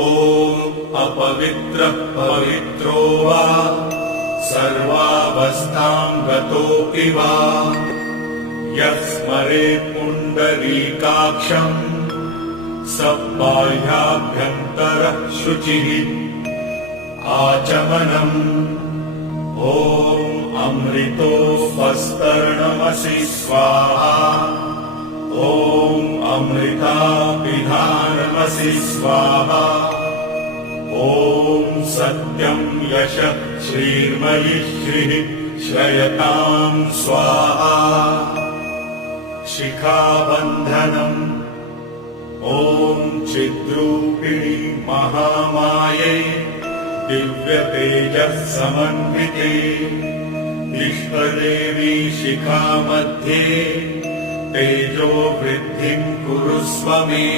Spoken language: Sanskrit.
ॐ अपवित्रः पवित्रो वा सर्वावस्थां गतोऽपि वा यः स्मरेत् पुण्डरीकाक्षम् स बाह्याभ्यन्तरः शुचिः आचमनम् ॐ अमृतोपस्तरणमसि स्वाहा ॐ अमृताभिधानमसि स्वाहा ॐ सत्यं यशः श्रीर्मयि श्रीः श्रयतां स्वाहा शिखाबन्धनम् ॐ चिद्रूपिणी महामाये दिव्यतेजः समन्विते विश्वदेवी शिखा मध्ये तेजो वृद्धिं कुरुष्व मे।